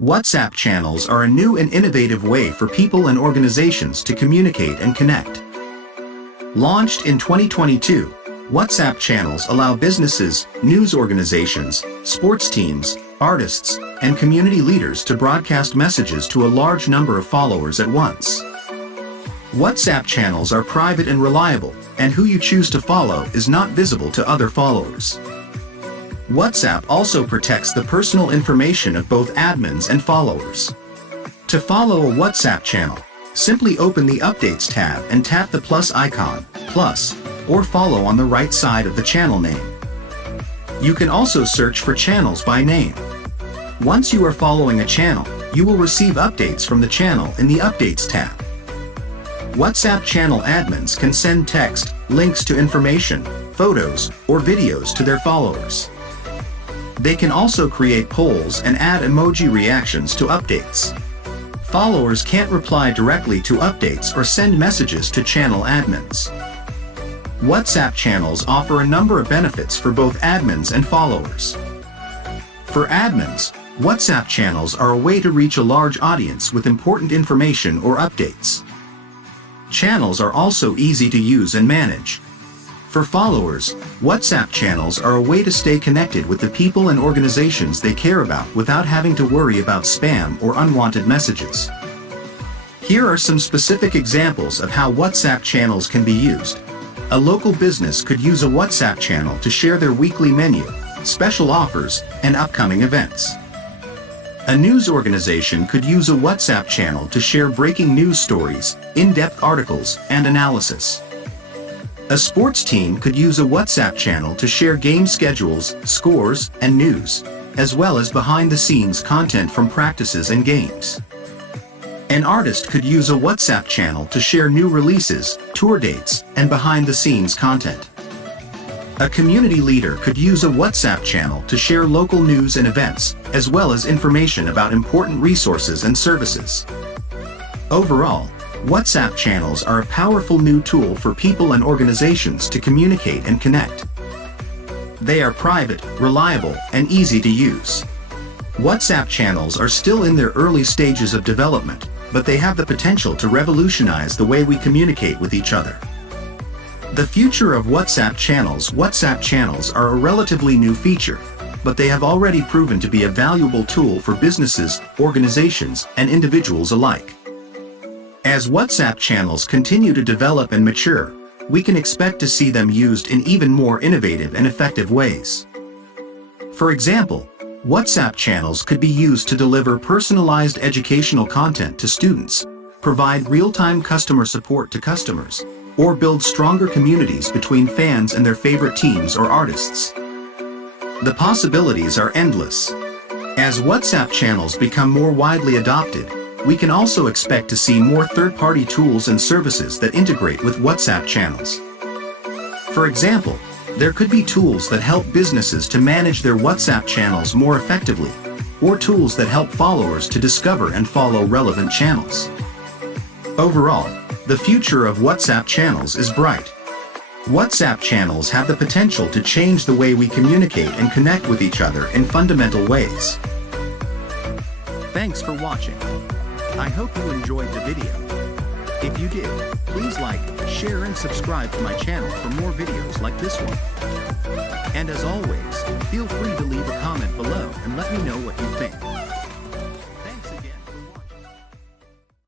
WhatsApp channels are a new and innovative way for people and organizations to communicate and connect. Launched in 2022, WhatsApp channels allow businesses, news organizations, sports teams, artists, and community leaders to broadcast messages to a large number of followers at once. WhatsApp channels are private and reliable, and who you choose to follow is not visible to other followers. WhatsApp also protects the personal information of both admins and followers. To follow a WhatsApp channel, simply open the Updates tab and tap the plus icon, plus, or follow on the right side of the channel name. You can also search for channels by name. Once you are following a channel, you will receive updates from the channel in the Updates tab. WhatsApp channel admins can send text, links to information, photos, or videos to their followers. They can also create polls and add emoji reactions to updates. Followers can't reply directly to updates or send messages to channel admins. WhatsApp channels offer a number of benefits for both admins and followers. For admins, WhatsApp channels are a way to reach a large audience with important information or updates. Channels are also easy to use and manage. For followers, WhatsApp channels are a way to stay connected with the people and organizations they care about without having to worry about spam or unwanted messages. Here are some specific examples of how WhatsApp channels can be used. A local business could use a WhatsApp channel to share their weekly menu, special offers, and upcoming events. A news organization could use a WhatsApp channel to share breaking news stories, in-depth articles, and analysis. A sports team could use a WhatsApp channel to share game schedules, scores, and news, as well as behind-the-scenes content from practices and games. An artist could use a WhatsApp channel to share new releases, tour dates, and behind-the-scenes content. A community leader could use a WhatsApp channel to share local news and events, as well as information about important resources and services. Overall, WhatsApp channels are a powerful new tool for people and organizations to communicate and connect. They are private, reliable, and easy to use. WhatsApp channels are still in their early stages of development, but they have the potential to revolutionize the way we communicate with each other. The future of WhatsApp channels are a relatively new feature, but they have already proven to be a valuable tool for businesses, organizations, and individuals alike. As WhatsApp channels continue to develop and mature, we can expect to see them used in even more innovative and effective ways. For example, WhatsApp channels could be used to deliver personalized educational content to students, provide real-time customer support to customers, or build stronger communities between fans and their favorite teams or artists. The possibilities are endless. As WhatsApp channels become more widely adopted, we can also expect to see more third-party tools and services that integrate with WhatsApp channels. For example, there could be tools that help businesses to manage their WhatsApp channels more effectively, or tools that help followers to discover and follow relevant channels. Overall, the future of WhatsApp channels is bright. WhatsApp channels have the potential to change the way we communicate and connect with each other in fundamental ways. Thanks for watching. I hope you enjoyed the video. If you did, please like, share, and subscribe to my channel for more videos like this one. And as always, feel free to leave a comment below and let me know what you think.